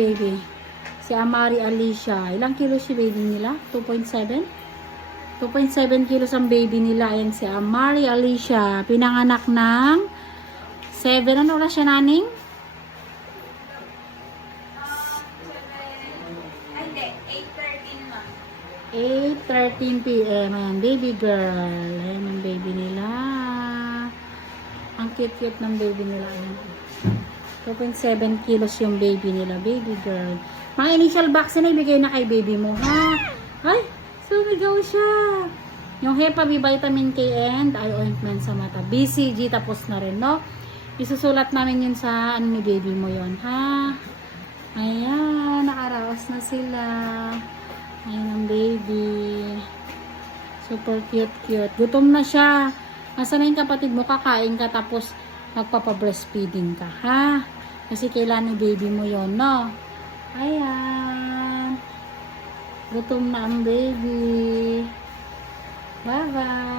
baby. Si Amari Alicia. Ilang kilo si baby nila? 2.7? 2.7 kilos ang baby nila. Ayan si Amari Alicia. Pinanganak ng 7. Ano oras siya, naning? 8:13 p.m. Ayan, baby girl. Ayan ang baby nila. Ang cute-cute ng baby nila. Ayan. 2.7 kilos yung baby nila, baby girl. Mga initial vaccine na ibigay na kay baby mo, ha? Ay, sumigaw siya. Yung Hepa B Vitamin K and eye ointment sa mata. BCG tapos na rin, no? Isusulat namin yun sa ano ni baby mo yon, ha? Ayan, nakaraos na sila. Ayan ang baby. Super cute. Gutom na siya. Nasaan na yung kapatid mo? Kakain ka tapos magpapa-breastfeeding ka, ha? Kasi kailan ng baby mo yon, no? Ayan. Gutom na ang baby. Bye-bye.